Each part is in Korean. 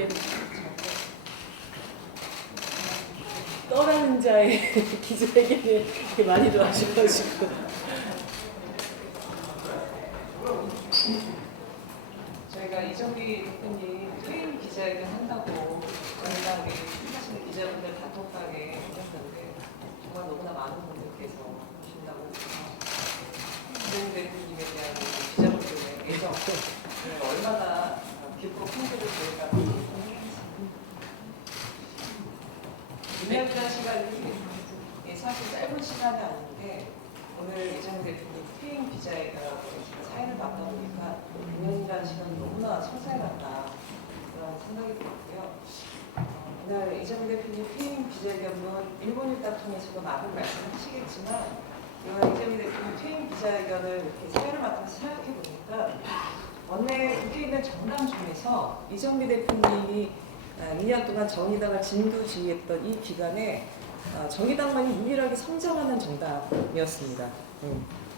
이렇게 떠나는 자의 기자회견을 이렇게 많이 좋아하셔가지고 저희가 이정비 대표님 퇴임 기자회견 한다고 저희가 우리 하시는 기자분들 단톡방에 올렸는데 정말 너무나 많은 분들께서 오신다고 이정비 대표님에 대한 기자분들의 애정 얼마나 깊고 풍부를 저희가 유명한 시간이 사실 짧은 시간이 아닌데 오늘 이정비 대표님 퇴임 기자회견하고 사연을 만나보니까 2년이라는 시간이 너무나 소중하다 그런 생각이 들었고요. 오늘 이정비 대표님 퇴임 기자회견은 일본일답 통해서도 많은 말씀을 하시겠지만 이정비 대표님 퇴임 기자회견을 이렇게 사연을 맡아서 생각해보니까 원내 국회에 있는 정당 중에서 이정비 대표님이 2년 동안 정의당을 진두지휘했던 이 기간에 정의당만이 유일하게 성장하는 정당이었습니다.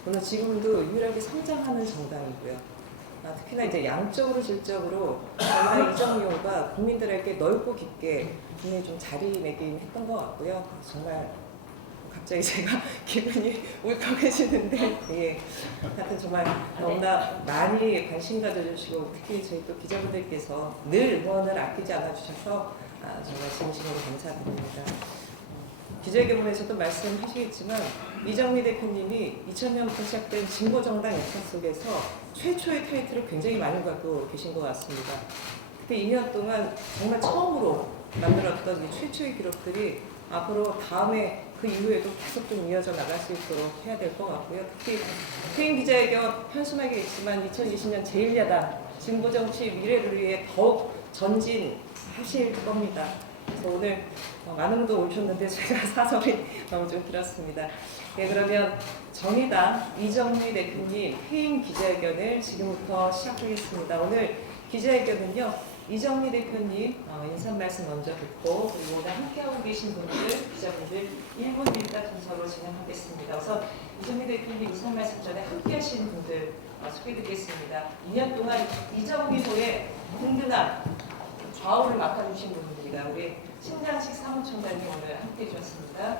물론 지금도 유일하게 성장하는 정당이고요. 특히나 이제 양적으로 질적으로 정당 이정효가 국민들에게 넓고 깊게 굉장히 좀 자리매김했던 것 같고요. 정말 갑자기 제가 기분이 울컥해지는데 하여튼 정말 너무나 많이 관심 가져주시고 특히 저희 또 기자분들께서 늘 응원을 아끼지 않아주셔서 정말 진심으로 감사드립니다. 기자회견에서도 말씀하시겠지만 이정미 대표님이 2000년부터 시작된 진보정당 역사 속에서 최초의 타이틀을 굉장히 많이 갖고 계신 것 같습니다. 그때 2년 동안 정말 처음으로 만들었던 이 최초의 기록들이 앞으로 다음에 그 이후에도 계속 좀 이어져 나갈 수 있도록 해야 될 것 같고요. 특히 퇴임 기자회견 현수막이겠지만 2020년 제1야당 진보정치 미래를 위해 더욱 전진하실 겁니다. 그래서 오늘 많은 분들 오셨는데 제가 사설이 너무 좀 길었습니다. 네, 그러면 정의당 이정미 대표님 퇴임 기자회견을 지금부터 시작하겠습니다. 오늘 기자회견은요. 이정미 대표님 인사 말씀 먼저 듣고 그리고 오늘 함께하고 계신 분들, 기자분들 1분 일단 순서로 진행하겠습니다. 우선 이정미 대표님 인사 말씀 전에 함께하신 분들 소개드리겠습니다. 2년 동안 이정미호의 든든한 좌우를 맡아주신 분들입니다. 우리 신장식 사무총장님 오늘 함께해 주셨습니다.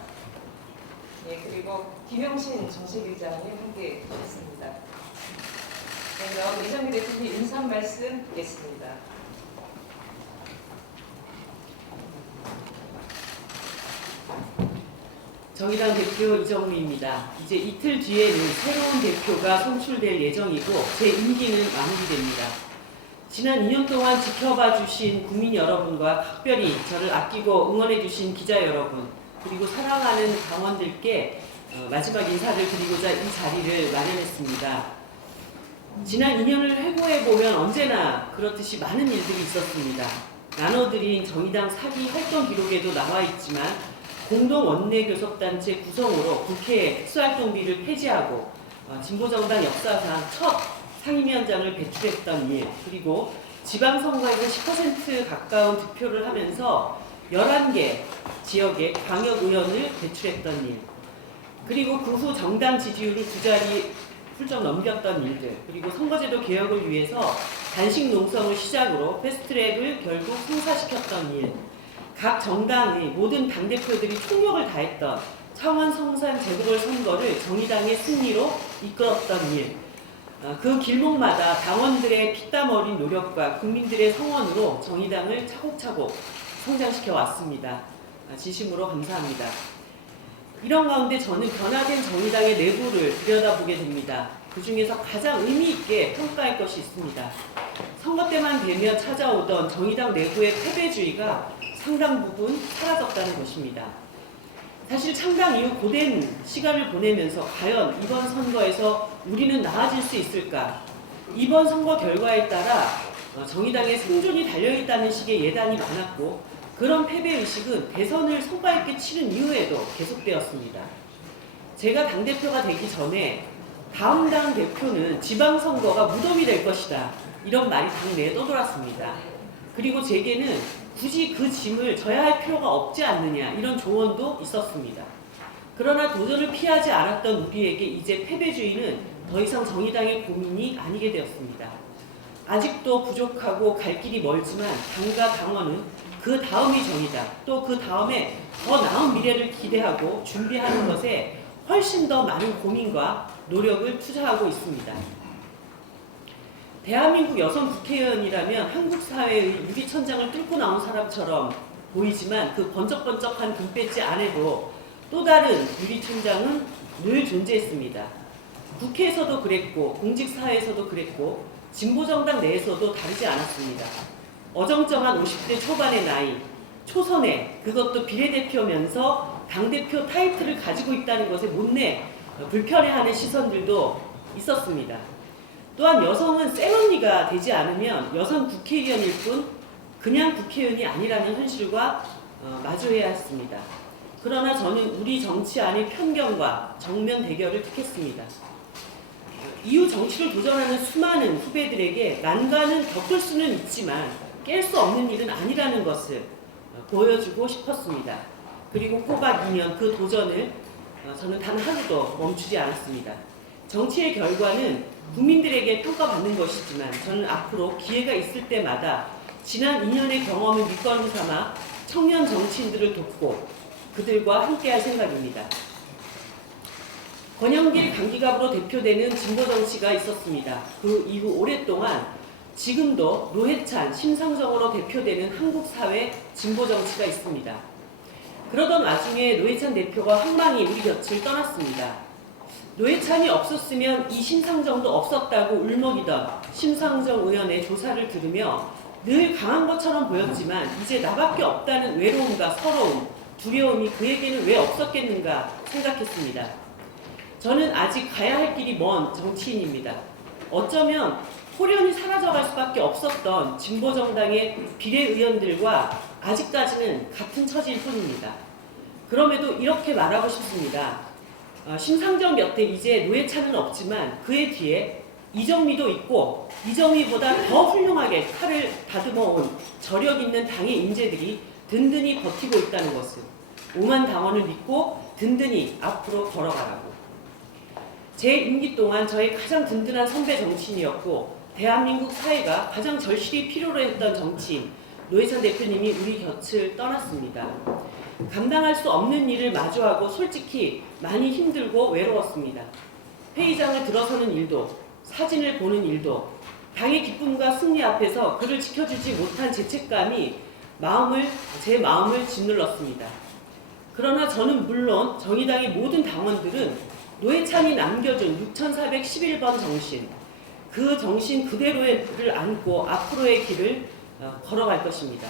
네, 그리고 김영신 정책위원장님 함께해 주셨습니다. 네, 그럼 이정미 대표님 인사 말씀 듣겠습니다. 정의당 대표 이정미입니다. 이제 이틀 뒤에는 새로운 대표가 선출될 예정이고 제 임기는 마무리됩니다. 지난 2년 동안 지켜봐 주신 국민 여러분과 각별히 저를 아끼고 응원해 주신 기자 여러분 그리고 사랑하는 당원들께 마지막 인사를 드리고자 이 자리를 마련했습니다. 지난 2년을 회고해보면 언제나 그렇듯이 많은 일들이 있었습니다. 나눠드린 정의당 사기 활동 기록에도 나와 있지만 공동 원내교섭단체 구성으로 국회 특수활동비를 폐지하고 진보정당 역사상 첫 상임위원장을 배출했던 일, 그리고 지방선거에서 10% 가까운 득표를 하면서 11개 지역의 광역의원을 배출했던 일, 그리고 그 후 정당 지지율을 2자리 훌쩍 넘겼던 일들, 그리고 선거제도 개혁을 위해서 단식 농성을 시작으로 패스트트랙을 결국 성사시켰던 일, 각 정당의 모든 당대표들이 총력을 다했던 창원 성산 재보궐선거를 정의당의 승리로 이끌었던 일, 그 길목마다 당원들의 피땀 어린 노력과 국민들의 성원으로 정의당을 차곡차곡 성장시켜 왔습니다. 진심으로 감사합니다. 이런 가운데 저는 변화된 정의당의 내부를 들여다보게 됩니다. 그 중에서 가장 의미 있게 평가할 것이 있습니다. 선거 때만 되면 찾아오던 정의당 내부의 패배주의가 상당 부분 사라졌다는 것입니다. 사실 창당 이후 고된 시간을 보내면서 과연 이번 선거에서 우리는 나아질 수 있을까? 이번 선거 결과에 따라 정의당의 생존이 달려있다는 식의 예단이 많았고 그런 패배의식은 대선을 성과 있게 치른 이후에도 계속되었습니다. 제가 당대표가 되기 전에 다음 당 대표는 지방선거가 무덤이 될 것이다. 이런 말이 당내에 떠돌았습니다. 그리고 제게는 굳이 그 짐을 져야 할 필요가 없지 않느냐 이런 조언도 있었습니다. 그러나 도전을 피하지 않았던 우리에게 이제 패배주의는 더 이상 정의당의 고민이 아니게 되었습니다. 아직도 부족하고 갈 길이 멀지만 당과 당원은 그 다음이 정이다. 또 그 다음에 더 나은 미래를 기대하고 준비하는 것에 훨씬 더 많은 고민과 노력을 투자하고 있습니다. 대한민국 여성 국회의원이라면 한국 사회의 유리천장을 뚫고 나온 사람처럼 보이지만 그 번쩍번쩍한 금배지 안에도 또 다른 유리천장은 늘 존재했습니다. 국회에서도 그랬고 공직사회에서도 그랬고 진보정당 내에서도 다르지 않았습니다. 어정쩡한 50대 초반의 나이, 초선에 그것도 비례대표면서 당대표 타이틀을 가지고 있다는 것에 못내 불편해하는 시선들도 있었습니다. 또한 여성은 쌩언니가 되지 않으면 여성 국회의원일 뿐 그냥 국회의원이 아니라는 현실과 마주해야 했습니다. 그러나 저는 우리 정치 안의 편견과 정면 대결을 택했습니다. 이후 정치를 도전하는 수많은 후배들에게 난관은 겪을 수는 있지만 깰 수 없는 일은 아니라는 것을 보여주고 싶었습니다. 그리고 꼬박 2년 그 도전을 저는 단 하루도 멈추지 않았습니다. 정치의 결과는 국민들에게 평가받는 것이지만 저는 앞으로 기회가 있을 때마다 지난 2년의 경험을 밑거름 삼아 청년 정치인들을 돕고 그들과 함께할 생각입니다. 권영길, 강기갑으로 대표되는 진보정치가 있었습니다. 그 이후 오랫동안 지금도 노회찬, 심상정으로 대표되는 한국사회 진보정치가 있습니다. 그러던 와중에 노회찬 대표가 황망히 우리 곁을 떠났습니다. 노회찬이 없었으면 이 심상정도 없었다고 울먹이던 심상정 의원의 조사를 들으며 늘 강한 것처럼 보였지만 이제 나밖에 없다는 외로움과 서러움, 두려움이 그에게는 왜 없었겠는가 생각했습니다. 저는 아직 가야 할 길이 먼 정치인입니다. 어쩌면 호련히 사라져갈 수밖에 없었던 진보정당의 비례의원들과 아직까지는 같은 처지일 뿐입니다. 그럼에도 이렇게 말하고 싶습니다. 심상정 곁에 이제 노회찬은 없지만 그의 뒤에 이정미도 있고 이정미보다 더 훌륭하게 칼을 다듬어온 저력 있는 당의 인재들이 든든히 버티고 있다는 것을 5만 당원을 믿고 든든히 앞으로 걸어가라고. 제 임기 동안 저의 가장 든든한 선배 정치인이었고 대한민국 사회가 가장 절실히 필요로 했던 정치인 노회찬 대표님이 우리 곁을 떠났습니다. 감당할 수 없는 일을 마주하고 솔직히 많이 힘들고 외로웠습니다. 회의장을 들어서는 일도 사진을 보는 일도 당의 기쁨과 승리 앞에서 그를 지켜주지 못한 죄책감이 제 마음을 짓눌렀습니다. 그러나 저는 물론 정의당의 모든 당원들은 노회찬이 남겨준 6411번 정신, 그 정신 그대로를 안고 앞으로의 길을 걸어갈 것입니다.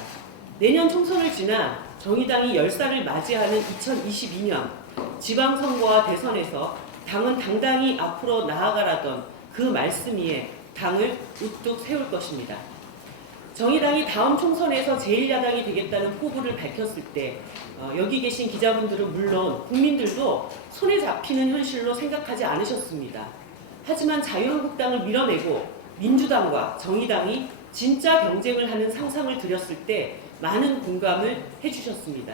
내년 총선을 지나 정의당이 10살을 맞이하는 2022년 지방선거와 대선에서 당은 당당히 앞으로 나아가라던 그 말씀 위에 당을 우뚝 세울 것입니다. 정의당이 다음 총선에서 제1야당이 되겠다는 포부를 밝혔을 때 여기 계신 기자분들은 물론 국민들도 손에 잡히는 현실로 생각하지 않으셨습니다. 하지만 자유한국당을 밀어내고 민주당과 정의당이 진짜 경쟁을 하는 상상을 드렸을 때 많은 공감을 해주셨습니다.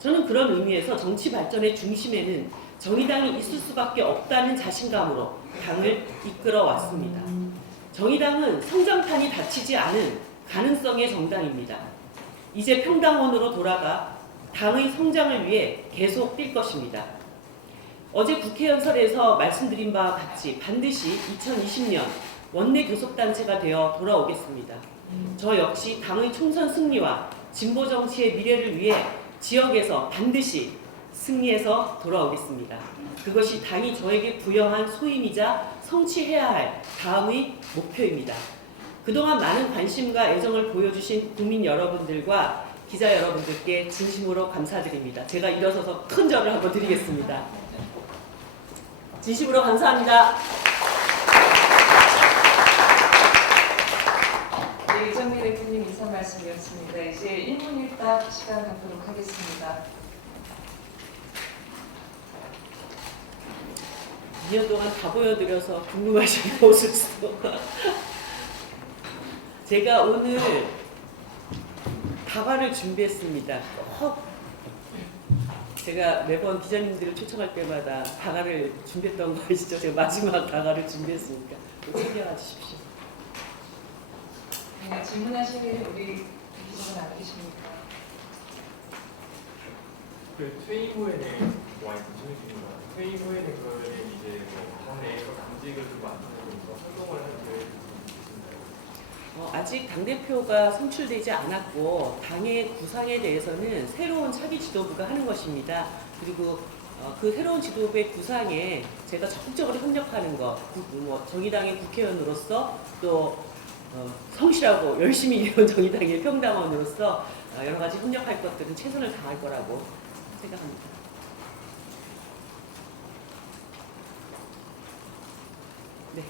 저는 그런 의미에서 정치 발전의 중심에는 정의당이 있을 수밖에 없다는 자신감으로 당을 이끌어 왔습니다. 정의당은 성장판이 닫히지 않은 가능성의 정당입니다. 이제 평당원으로 돌아가 당의 성장을 위해 계속 뛸 것입니다. 어제 국회연설에서 말씀드린 바와 같이 반드시 2020년 원내 교섭단체가 되어 돌아오겠습니다. 저 역시 당의 총선 승리와 진보 정치의 미래를 위해 지역에서 반드시 승리해서 돌아오겠습니다. 그것이 당이 저에게 부여한 소임이자 성취해야 할 다음의 목표입니다. 그동안 많은 관심과 애정을 보여주신 국민 여러분들과 기자 여러분들께 진심으로 감사드립니다. 제가 일어서서 큰 절을 한번 드리겠습니다. 진심으로 감사합니다. 네, 이정미 대표님 인사 말씀이었습니다. 이제 1분 1답 시간 갖도록 하겠습니다. 2년 동안 다 보여드려서 궁금하신 거 없을 수도. 제가 오늘 다과를 준비했습니다. 제가 매번 기자님들을 초청할 때마다 다과를 준비했던 거 아시죠? 제가 마지막 다과를 준비했으니까 꼭 챙겨와 주십시오. 네, 질문하실 우리 기자분 안 계십니까? 그 퇴임 후에는 와인 중입니다. 퇴임 후에는 그거를 이제 당 내에서 당직을 좀 만들어서 활동을 할 계획이 있습니다. 아직 당대표가 선출되지 않았고 당의 구상에 대해서는 새로운 차기 지도부가 하는 것입니다. 그리고 그 새로운 지도부의 구상에 제가 적극적으로 협력하는 것, 정의당의 국회의원으로서 또 성실하고 열심히 일해온 정의당의 평당원으로서 여러 가지 협력할 것들은 최선을 다할 거라고 생각합니다. 네.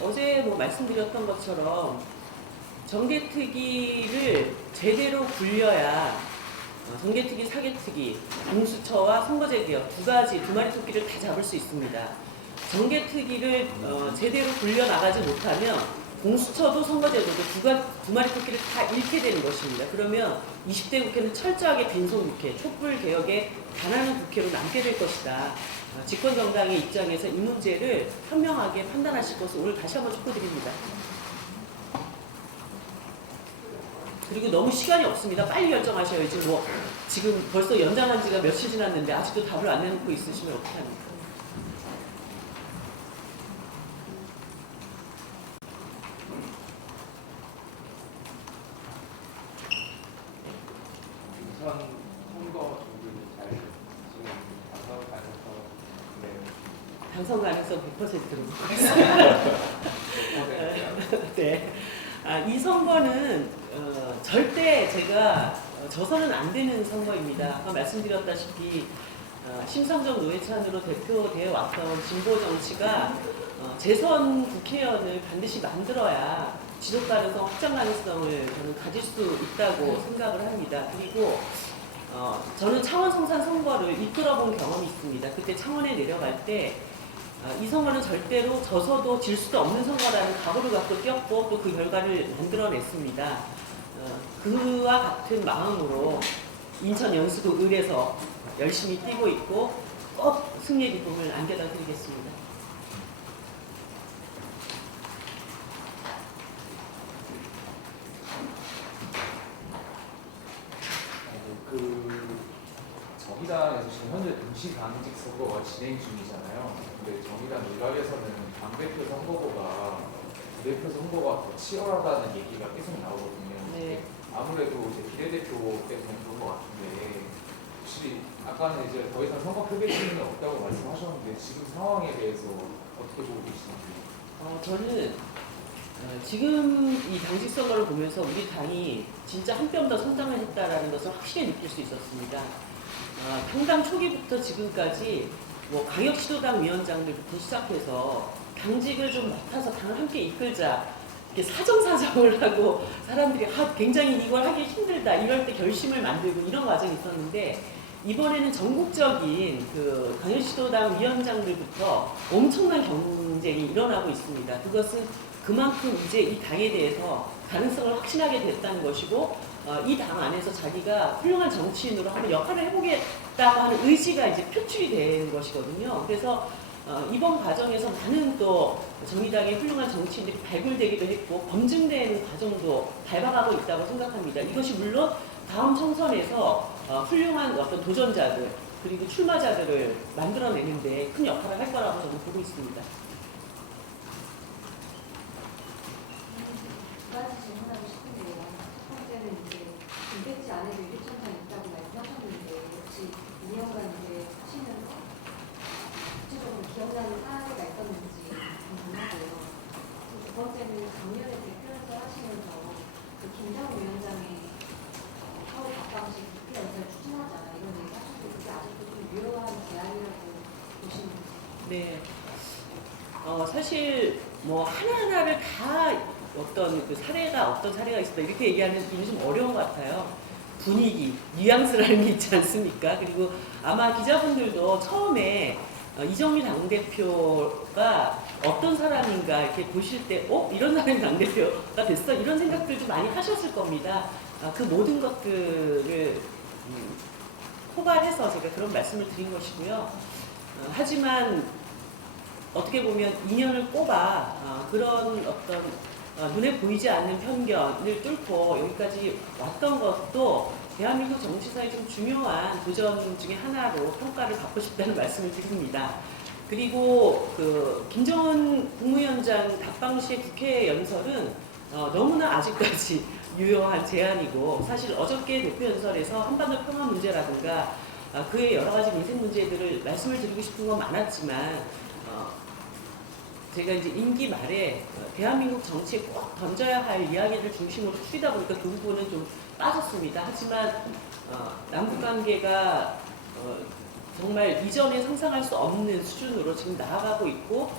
어제 말씀드렸던 것처럼 정개특위를 제대로 굴려야 정개특위, 사개특위, 공수처와 선거제개혁 두 마리 토끼를 다 잡을 수 있습니다. 정개특위를 제대로 굴려 나가지 못하면 공수처도 선거제도도 두 마리 토끼를 다 잃게 되는 것입니다. 그러면 20대 국회는 철저하게 빈손 국회, 촛불 개혁에 반하는 국회로 남게 될 것이다. 집권 정당의 입장에서 이 문제를 현명하게 판단하실 것을 오늘 다시 한번 촉구드립니다. 그리고 너무 시간이 없습니다. 빨리 결정하셔야지. 지금 벌써 연장한 지가 며칠 지났는데 아직도 답을 안 내놓고 있으시면 어떡합니까? 우선 선거 준비를 잘 진행 당선 가능성 당선 가능성 100%로. 네. 이 선거는 절대 제가 져서는 안 되는 선거입니다. 아까 말씀드렸다시피 심상정 노회찬으로 대표되어 왔던 진보 정치가 재선 국회의원을 반드시 만들어야 지속 가능성, 확장 가능성을 저는 가질 수 있다고 생각을 합니다. 그리고 저는 창원 성산 선거를 이끌어본 경험이 있습니다. 그때 창원에 내려갈 때 이 선거는 절대로 져서도 질 수도 없는 선거라는 각오를 갖고 뛰었고 또 그 결과를 만들어냈습니다. 그와 같은 마음으로 인천 연수구 을에서 열심히 뛰고 있고 꼭 승리의 기쁨을 안겨다 드리겠습니다. 정의당에서 지금 현재 동시당직 선거가 진행 중이잖아요. 근데 정의당 일각에서는 당대표 선거보다 부대표 선거가 더 치열하다는 얘기가 계속 나오거든요. 네. 아무래도 이제 비례대표 때문에 그런 것 같은데 혹시 아까는 이제 더 이상 선거 표백기는 없다고 말씀하셨는데 지금 상황에 대해서 어떻게 보고 계시는지? 저는 지금 이 당직 선거를 보면서 우리 당이 진짜 한 뼘 더 성장을 했다라는 것을 확실히 느낄 수 있었습니다. 평당 초기부터 지금까지 광역시도당 위원장들부터 시작해서 당직을 좀 맡아서 당을 함께 이끌자 이렇게 사정사정을 하고 사람들이 굉장히 이걸 하기 힘들다 이럴 때 결심을 만들고 이런 과정이 있었는데 이번에는 전국적인 그 광역시도당 위원장들부터 엄청난 경쟁이 일어나고 있습니다. 그것은 그만큼 이제 이 당에 대해서 가능성을 확신하게 됐다는 것이고 이 당 안에서 자기가 훌륭한 정치인으로 한번 역할을 해보겠다고 하는 의지가 이제 표출이 되는 것이거든요. 그래서 이번 과정에서 많은 또 정의당의 훌륭한 정치인들이 발굴되기도 했고 검증되는 과정도 밟아가고 있다고 생각합니다. 이것이 물론 다음 총선에서 훌륭한 어떤 도전자들 그리고 출마자들을 만들어내는데 큰 역할을 할 거라고 저는 보고 있습니다. 두 가지 질문하고 싶은데요. 첫 번째는 이제 임팩트 안에도 유리천장 있다고 말씀하셨는데 혹시 2년간 이제 하시면서 구체적으로 기억나는 사례가 있었는지 궁금하고요. 두 번째는 작년에 대표연설 하시면서 그 김정은 위원장의 서울 각방식 대표연설 추진하자 이런 얘기 하셨는데 그게 아직도 좀 유효한 제안이라고 보시는지. 네. 사실 하나하나를 다 어떤 사례가 있었다 이렇게 얘기하는 좀 어려운 것 같아요. 분위기, 뉘앙스라는 게 있지 않습니까? 그리고 아마 기자분들도 처음에 이정미 당대표가 어떤 사람인가 이렇게 보실 때 이런 사람이 당대표가 됐어? 이런 생각들도 많이 하셨을 겁니다. 그 모든 것들을 포괄해서 제가 그런 말씀을 드린 것이고요. 하지만 어떻게 보면 인연을 꼽아 그런 어떤 눈에 보이지 않는 편견을 뚫고 여기까지 왔던 것도 대한민국 정치사의 좀 중요한 도전 중에 하나로 평가를 받고 싶다는 말씀을 드립니다. 그리고 그 김정은 국무위원장 답방시의 국회 연설은 너무나 아직까지 유효한 제안이고, 사실 어저께 대표 연설에서 한반도 평화 문제라든가 그의 여러 가지 민생 문제들을 말씀을 드리고 싶은 건 많았지만 제가 이제 임기 말에 대한민국 정치에 꼭 던져야 할 이야기를 중심으로 추리다 보니까 그 부분은 좀 빠졌습니다. 하지만 남북 관계가 정말 이전에 상상할 수 없는 수준으로 지금 나아가고 있고,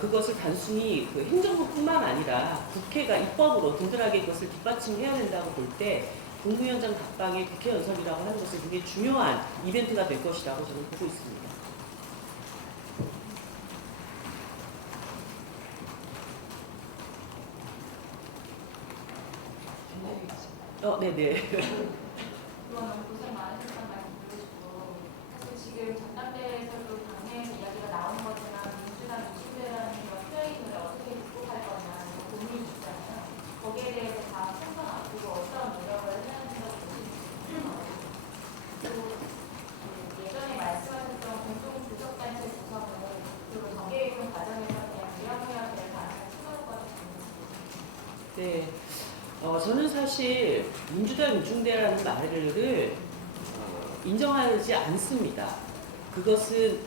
그것을 단순히 그 행정부뿐만 아니라 국회가 입법으로 든든하게 그것을 뒷받침해야 된다고 볼 때 국무위원장 답방의 국회 연설이라고 하는 것은 굉장히 중요한 이벤트가 될 것이라고 저는 보고 있습니다. 네네. 그동안 너무 고생 많으셨다는 말씀 드리고, 사실 지금 전당대회에서도 당내 이야기가 나온 거지만 민주당 유신되라는 그런 프레임을 어떻게 극복할 거냐 고민이 있잖아요. 거기에 대해서 다 총선 앞두고 어떤 노력을 해야 한다고 보시는지. 그리고 예전에 말씀하셨던 공동 교섭단체 구성을 그리고 정계개편 과정에서 그냥 유연해야 될 가능성이 크다고 하셨습니다. 네. 저는 사실 민주당 유중대라는 말을 인정하지 않습니다. 그것은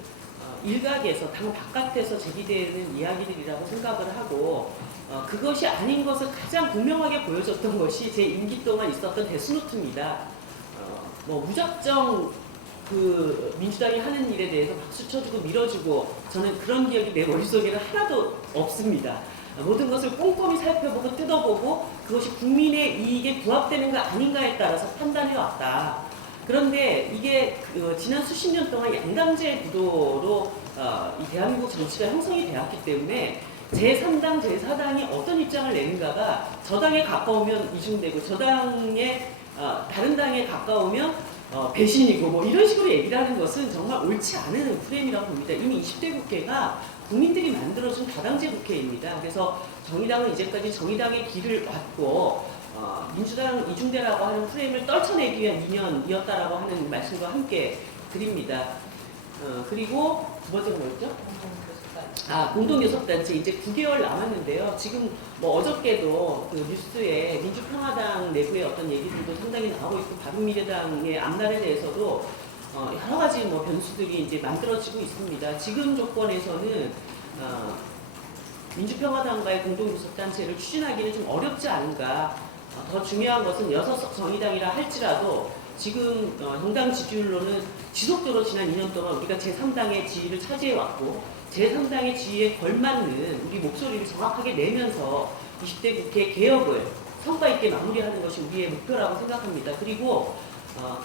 일각에서 당 바깥에서 제기되는 이야기들이라고 생각을 하고, 그것이 아닌 것을 가장 분명하게 보여줬던 것이 제 임기 동안 있었던 데스노트입니다. 무작정 그 민주당이 하는 일에 대해서 박수 쳐주고 밀어주고, 저는 그런 기억이 내 머릿속에는 하나도 없습니다. 모든 것을 꼼꼼히 살펴보고 뜯어보고 그것이 국민의 이익에 부합되는가 아닌가에 따라서 판단해 왔다. 그런데 이게 지난 수십 년 동안 양당제 구도로 이 대한민국 정치가 형성이 되었기 때문에 제3당, 제4당이 어떤 입장을 내는가가 저당에 가까우면 이중되고 저당에 다른 당에 가까우면 배신이고 뭐 이런 식으로 얘기를 하는 것은 정말 옳지 않은 프레임이라고 봅니다. 이미 20대 국회가 국민들이 만들어준 다당제 국회입니다. 그래서 정의당은 이제까지 정의당의 길을 왔고 민주당 이중대라고 하는 프레임을 떨쳐내기 위한 인연이었다라고 하는 말씀과 함께 드립니다. 그리고 두 번째가 뭐였죠? 공동교섭단체 이제 9개월 남았는데요. 지금 뭐 어저께도 그 뉴스에 민주평화당 내부의 어떤 얘기들도 상당히 나오고 있고, 바른미래당의 앞날에 대해서도 여러 가지 뭐 변수들이 이제 만들어지고 있습니다. 지금 조건에서는 민주평화당과의 공동교섭단체를 추진하기는 좀 어렵지 않은가. 더 중요한 것은 6석 정의당이라 할지라도 지금 정당 지지율로는 지속적으로 지난 2년 동안 우리가 제3당의 지위를 차지해왔고, 제3당의 지위에 걸맞는 우리 목소리를 정확하게 내면서 20대 국회 개혁을 성과 있게 마무리하는 것이 우리의 목표라고 생각합니다. 그리고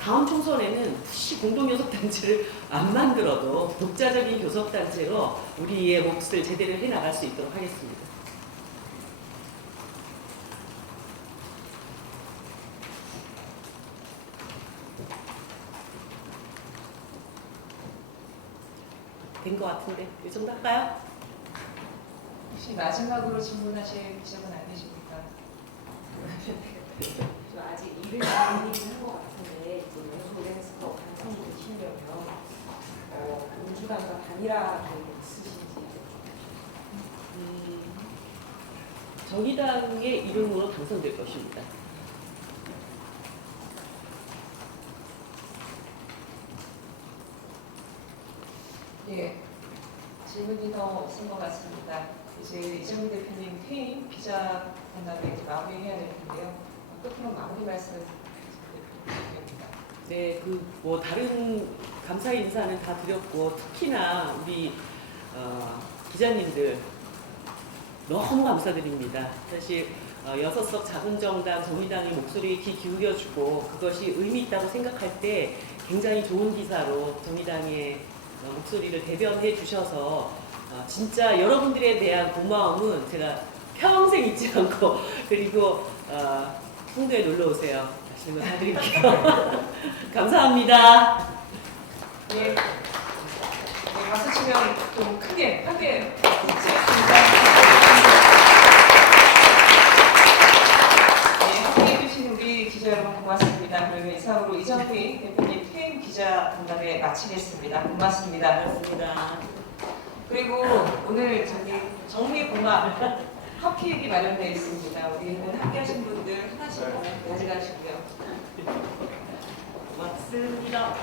다음 총선에는 혹시 공동교섭단체를 안 만들어도 독자적인 교섭단체로 우리의 몫을 제대로 해나갈 수 있도록 하겠습니다. 된 것 같은데 이 정도 할까요? 혹시 마지막으로 질문하실 지적은 안 되십니까? 저 아직 일을 안 얘기를 한것 같은데 이제 연소랭스터 당선이 되시려면 민주당과 단일화 계획 있으신지. 정의당의 이름으로 당선될 것입니다. 예, 질문이 더 없은 것 같습니다. 이제 이정미 대표님 퇴임 기자간담회 이제 마무리해야 될 텐데요. 끝으로 마무리 말씀 부탁드립니다. 네, 뭐 다른 감사 인사는 다 드렸고, 특히나 우리 기자님들 너무 감사드립니다. 사실 6석 작은 정당 정의당의 목소리에 귀 기울여주고 그것이 의미 있다고 생각할 때 굉장히 좋은 기사로 정의당의 목소리를 대변해 주셔서 진짜 여러분들에 대한 고마움은 제가 평생 잊지 않고 그리고 송도에 놀러 오세요. 맛있는 거 사드릴게요. 감사합니다. 네. 네, 박수 치면 좀 크게 치겠습니다. 네, 함께해주신 우리 기자 여러분 고맙습니다. 그러면 이상으로 이정휘 대표님 퇴임 기자 간담회 마치겠습니다. 고맙습니다. 고맙습니다. 그리고 오늘 저기 정리공학 컵케이크 마련되어 있습니다. 우리는 함께하신 분들 하나씩 가져가시고요. 고맙습니다.